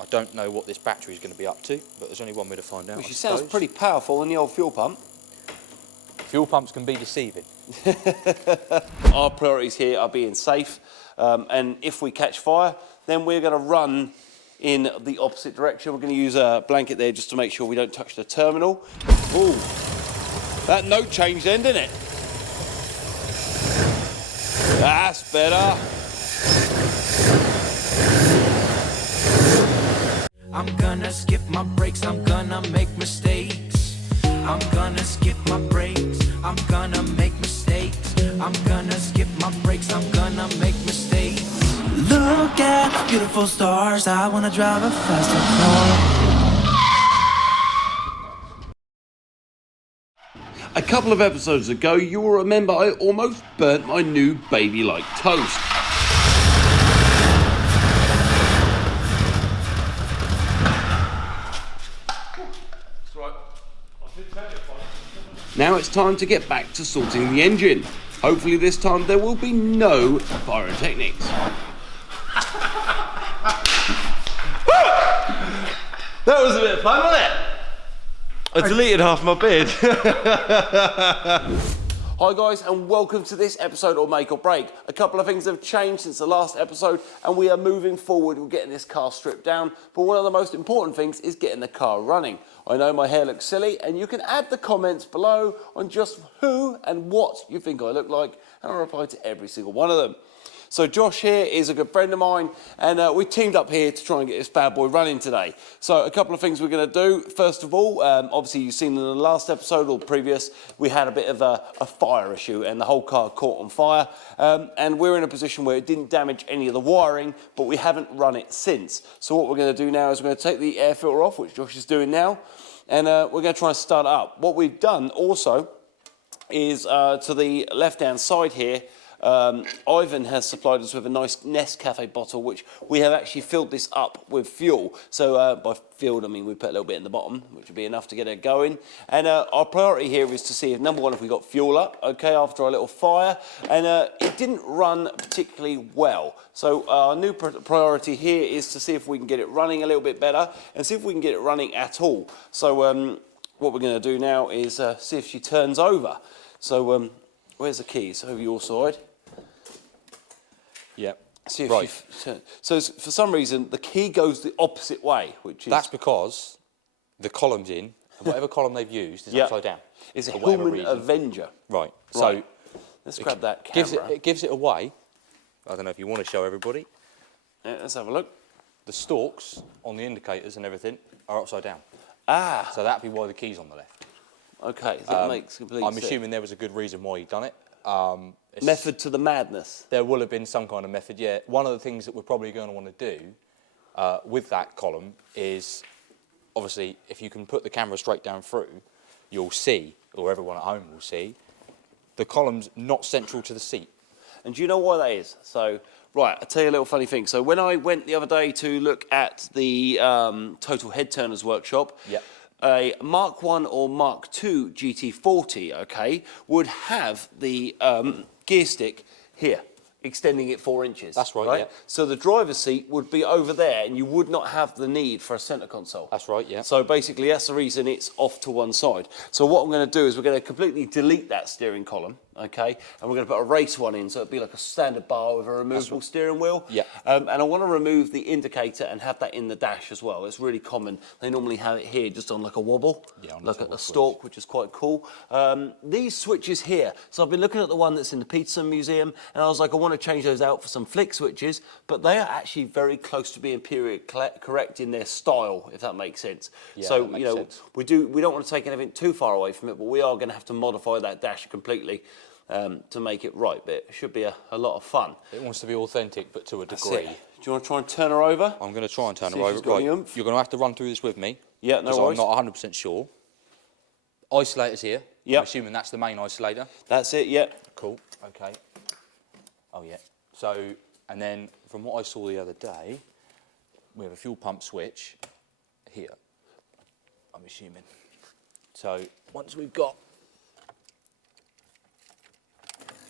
I don't know what this battery is going to be up to, but there's only one way to find out. Which sounds pretty powerful on the old fuel pump. Fuel pumps can be deceiving. Our priorities here are being safe, and if we catch fire, then we're going to run in the opposite direction. We're going to use a blanket there just to make sure we don't touch the terminal. Ooh, that note changed then, didn't it? That's better. I'm gonna skip my breaks, I'm gonna make mistakes. I'm gonna skip my breaks, I'm gonna make mistakes. I'm gonna skip my breaks, I'm gonna make mistakes. Look at the beautiful stars, I wanna drive a faster car. A couple of episodes ago, you will remember I almost burnt my new baby like toast. Now it's time to get back to sorting the engine. Hopefully this time there will be no pyrotechnics. That was a bit of fun, wasn't it? I deleted half my beard. Hi guys, and welcome to this episode of Make or Break. A couple of things have changed since the last episode, and we are moving forward with getting this car stripped down, but one of the most important things is getting the car running. I know my hair looks silly, and you can add the comments below on just who and what you think I look like, and I'll reply to every single one of them. So Josh here is a good friend of mine, and we teamed up here to try and get this bad boy running today. So a couple of things we're going to do. First of all, obviously you've seen in the last episode or previous, we had a bit of a fire issue and the whole car caught on fire. And we're in a position where it didn't damage any of the wiring, but we haven't run it since. So what we're going to do now is we're going to take the air filter off, which Josh is doing now, and we're going to try and start it up. What we've done also is to the left-hand side here, Ivan has supplied us with a nice Nescafe bottle, which we have actually filled this up with fuel. So by filled, I mean we put a little bit in the bottom, which would be enough to get it going. And our priority here is to see if, number one, if we got fuel up, okay, after our little fire. And it didn't run particularly well. So our new priority here is to see if we can get it running a little bit better and see if we can get it running at all. So what we're going to do now is see if she turns over. So where's the keys? Over your side. Yep. See if right. So for some reason the key goes the opposite way, which is... That's because the column's in, and whatever column they've used is upside down. It's a Hillman Avenger. Right. So let's grab that camera. It gives it away. I don't know if you want to show everybody. Yeah, let's have a look. The stalks on the indicators and everything are upside down. Ah. So that'd be why the key's on the left. Okay, that makes complete sense. I'm assuming there was a good reason why he'd done it. Method to the madness. There will have been some kind of method, yeah. One of the things that we're probably going to want to do with that column is, obviously, if you can put the camera straight down through, you'll see, or everyone at home will see, the column's not central to the seat. And do you know why that is? So, right, I'll tell you a little funny thing. So when I went the other day to look at the Total Head Turners workshop, yep. A Mark 1 or Mark 2 GT40, okay, would have the gear stick here, extending it 4 inches. That's right, yeah. So the driver's seat would be over there, and you would not have the need for a centre console. That's right, yeah. So basically, that's the reason it's off to one side. So what I'm going to do is we're going to completely delete that steering column, okay, and we're going to put a race one in, so it'd be like a standard bar with a removable steering wheel. Yeah. And I want to remove the indicator and have that in the dash as well. It's really common. They normally have it here just on like a wobble, like a stalk, which is quite cool. These switches here, so I've been looking at the one that's in the Peterson Museum, and I was like, I want to change those out for some flick switches, but they are actually very close to being period correct in their style, if that makes sense. Yeah, so, that makes you know, sense. we don't want to take anything too far away from it, but we are going to have to modify that dash completely to make it right, but it should be a lot of fun. It wants to be authentic, but to a degree. Do you want to try and turn her over? I'm going to try and turn See her if over. she's got any Right, oomph. you're going to have to run through this with me. Yeah, no worries. I'm not 100% sure. Isolators here. Yep. I'm assuming that's the main isolator. That's it, yeah. Cool, okay. Oh, yeah. So, and then from what I saw the other day, we have a fuel pump switch here, I'm assuming. So, once we've got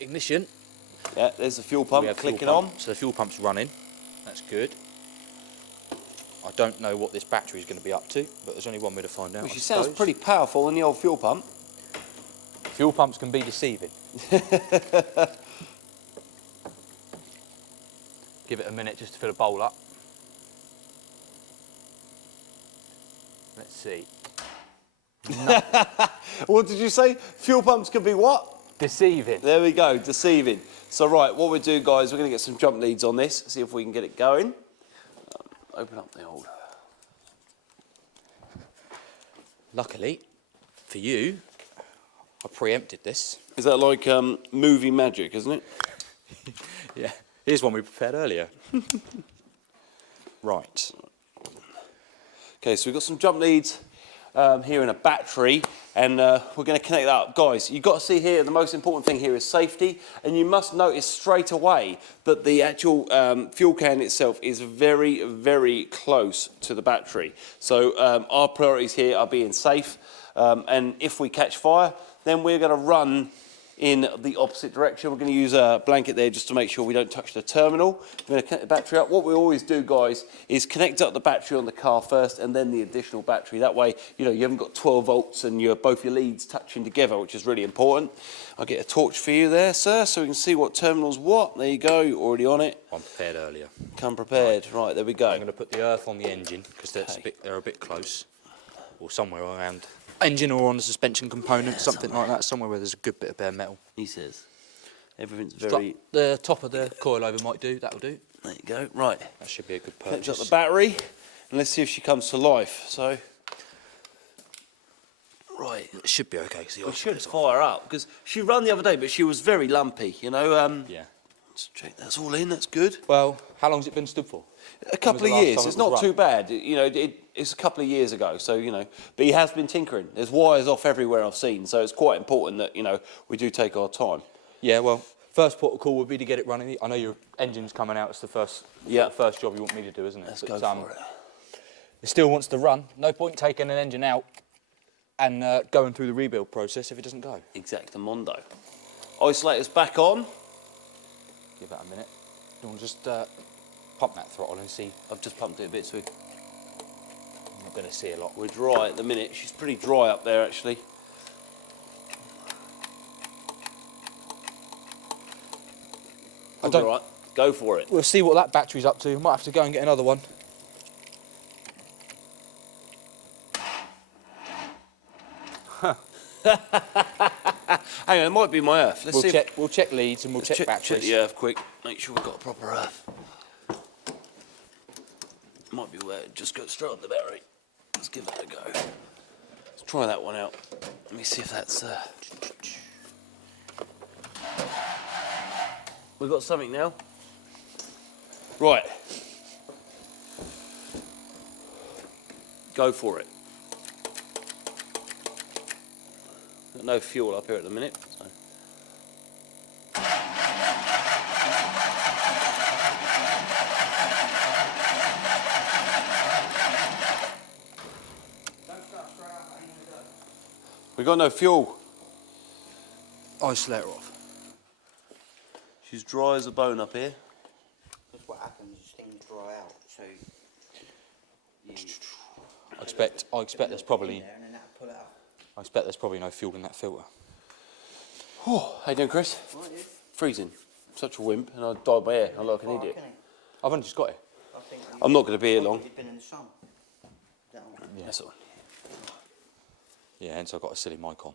ignition. Yeah, there's the fuel pump clicking on. So the fuel pump's running. That's good. I don't know what this battery is going to be up to, but there's only one way to find out. Which sounds pretty powerful in the old fuel pump. Fuel pumps can be deceiving. Give it a minute just to fill a bowl up. Let's see. What did you say? Fuel pumps can be what? Deceiving. There we go, deceiving. So right, what we do, guys, we're going to get some jump leads on this, see if we can get it going. Open up the old. Luckily, for you, I preempted this. Is that like movie magic, isn't it? Yeah. Here's one we prepared earlier. Right. Okay, so we've got some jump leads here in a battery, and we're going to connect that up. Guys, you've got to see here, the most important thing here is safety, and you must notice straight away that the actual fuel can itself is very, very close to the battery. So our priorities here are being safe, and if we catch fire, then we're going to run in the opposite direction. We're going to use a blanket there just to make sure we don't touch the terminal. We're going to connect the battery up. What we always do, guys, is connect up the battery on the car first and then the additional battery. That way, you know, you haven't got 12 volts and both your leads touching together, which is really important. I'll get a torch for you there, sir, so we can see what terminal's what. There you go, you're already on it. I'm prepared earlier. Come prepared. Right, there we go. I'm going to put the earth on the engine because they're a bit close, or somewhere around engine or on the suspension component, something like that, somewhere where there's a good bit of bare metal. He says. Everything's very... The top of the coilover might do, that'll do. There you go, right. That should be a good purchase. Catch up the battery, and let's see if she comes to life, so... Right. It should be okay. We should fire up, because she ran the other day, but she was very lumpy, you know. Yeah. Let's check that's all in, that's good. Well, how long's it been stood for? A couple of years, it's not too bad. You know, it's a couple of years ago, so, you know, but he has been tinkering. There's wires off everywhere I've seen, so it's quite important that, you know, we do take our time. Yeah, well, first port of call would be to get it running. I know your engine's coming out, it's the first job you want me to do, isn't it? Let's go for it. It still wants to run. No point taking an engine out and going through the rebuild process if it doesn't go. Exactamundo. Isolator's back on. Give that a minute. You want to just pump that throttle and see? I've just pumped it a bit, so I'm not going to see a lot. we're dry at the minute. She's pretty dry up there, actually. All right, go for it. We'll see what that battery's up to. Might have to go and get another one. Hang on, it might be my earth. Let's see. We'll check leads and we'll check batteries. Check the earth quick. Make sure we've got a proper earth. Might be where it just goes straight on the battery. Let's give it a go. Let's try that one out. Let me see if that's... We've got something now. Right. Go for it. Got no fuel up here at the minute. So. We got no fuel. Isolator off. She's dry as a bone up here. That's what happens, things dry out, so you I expect there's probably there and then that'll pull it up. I expect there's probably no fuel in that filter. Oh, how you doing, Chris? Right, yeah. Freezing. I'm such a wimp, and I dyed my hair. I'm like an Dark, idiot. innit? I've only just got it. I think I'm not going to be here long. you've been in the sun. That one. Yeah. That's all. Yeah, hence I've got a silly mic on.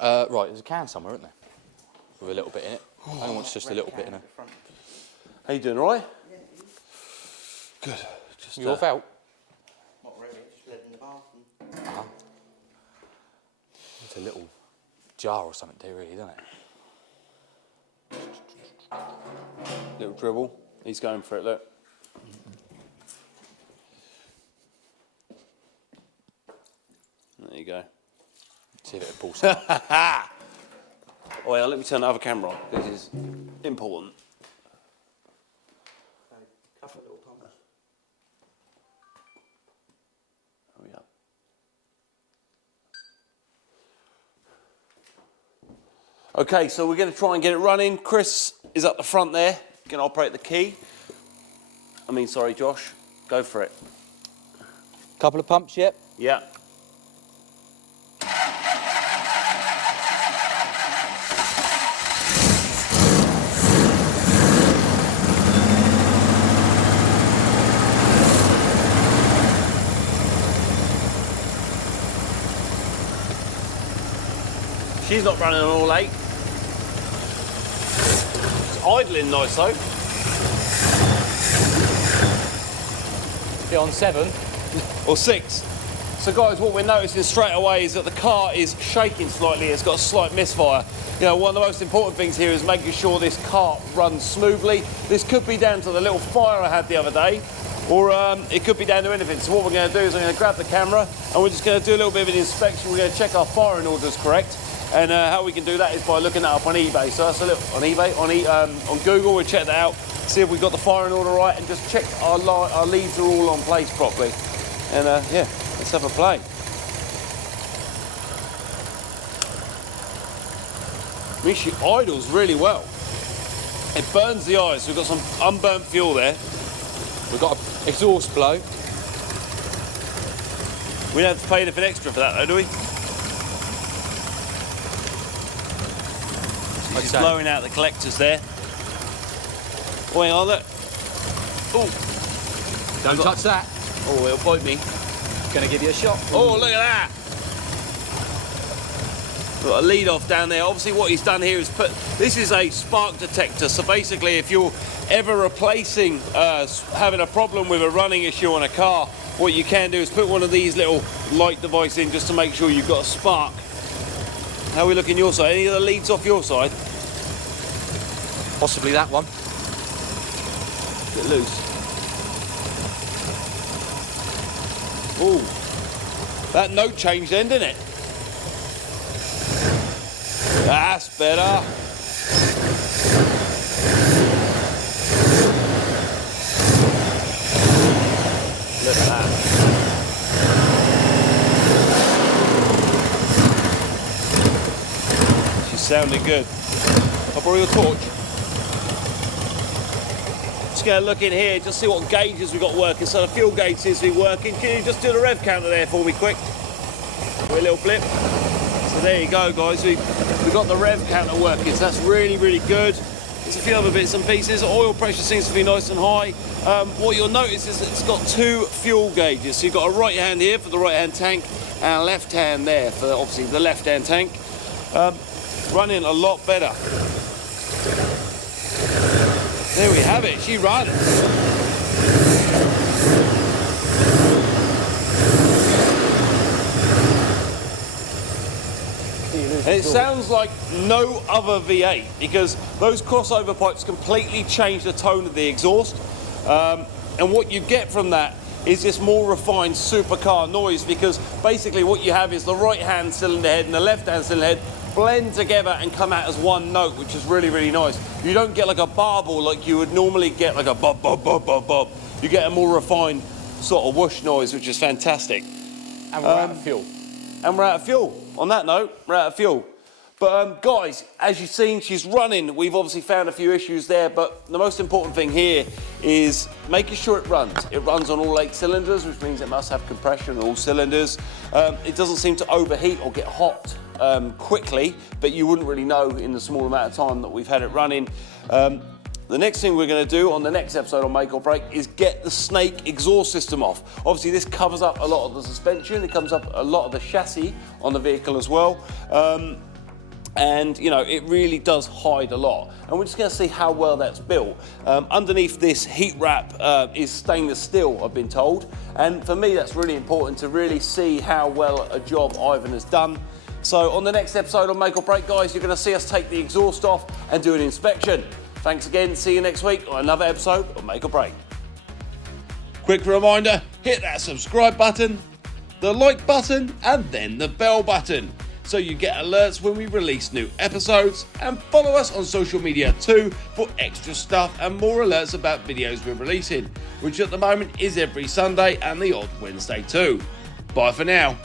Right, there's a can somewhere, isn't there? With a little bit in it. I want just a little bit in it. How you doing, all right? Yeah, Good. Just, You off out? not really, just led in the bathroom. It's a little jar or something there, really, doesn't it? little dribble. He's going for it, look. There you go. See if it'll pull something. Oh yeah, let me turn the other camera on, because it's important. Couple of little pumps. Hurry up. Okay, so we're going to try and get it running. Chris is up the front there, going to operate the key. Sorry, Josh. Go for it. Couple of pumps, yep. Yeah. She's not running on all 8. It's idling nice though. Be on 7. Or 6. So guys, what we're noticing straight away is that the car is shaking slightly. It's got a slight misfire. You know, one of the most important things here is making sure this car runs smoothly. This could be down to the little fire I had the other day, or it could be down to anything. So what we're going to do is I'm going to grab the camera and we're just going to do a little bit of an inspection. We're going to check our firing order's correct. And how we can do that is by looking that up on eBay. So that's a little on eBay, on Google. We'll check that out, see if we've got the firing order right, and just check our leads are all on place properly. And yeah, let's have a play. I mean, she idles really well. It burns the eyes. We've got some unburnt fuel there. We've got an exhaust blow. We don't have to pay anything extra for that though, do we? She's blowing out the collectors there. Oh, hang on, look. Oh. Don't touch that. Oh, it'll bite me. Gonna give you a shot. Oh, look at that. Got a lead off down there. Obviously what he's done here is this is a spark detector. So basically if you're ever replacing, having a problem with a running issue on a car, what you can do is put one of these little light devices in just to make sure you've got a spark. How are we looking your side? Any of the leads off your side? Possibly that one. Get loose. Ooh. That note changed then, didn't it? That's better. Look at that. She's sounding good. I'll borrow your torch. Just going to look in here, just see what gauges we've got working. So the fuel gauge seems to be working. Can you just do the rev counter there for me quick? Do a little blip. So there you go, guys. We've got the rev counter working, so that's really, really good. There's a few other bits and pieces. Oil pressure seems to be nice and high. What you'll notice is that it's got 2 fuel gauges. So you've got a right hand here for the right hand tank and a left hand there for obviously the left hand tank. Running a lot better. There we have it, she runs. And it sounds like no other V8 because those crossover pipes completely change the tone of the exhaust. And what you get from that is this more refined supercar noise because basically what you have is the right hand cylinder head and the left hand cylinder head blend together and come out as one note, which is really, really nice. You don't get like a barbel like you would normally get, like a bob, bob, bob, bob, bob. You get a more refined sort of whoosh noise, which is fantastic. And we're out of fuel. And we're out of fuel. On that note, we're out of fuel. But guys, as you've seen, she's running. We've obviously found a few issues there, but the most important thing here is making sure it runs. It runs on all 8 cylinders, which means it must have compression on all cylinders. It doesn't seem to overheat or get hot quickly, but you wouldn't really know in the small amount of time that we've had it running. The next thing we're going to do on the next episode on Make or Break is get the Snake exhaust system off. Obviously this covers up a lot of the suspension, it comes up a lot of the chassis on the vehicle as well. And you know, it really does hide a lot. And we're just going to see how well that's built. Underneath this heat wrap is stainless steel, I've been told. And for me, that's really important to really see how well a job Ivan has done. So on the next episode on Make or Break, guys, you're going to see us take the exhaust off and do an inspection. Thanks again. See you next week on another episode of Make or Break. Quick reminder, hit that subscribe button, the like button, and then the bell button, so you get alerts when we release new episodes, and follow us on social media too for extra stuff and more alerts about videos we're releasing, which at the moment is every Sunday and the odd Wednesday too. Bye for now.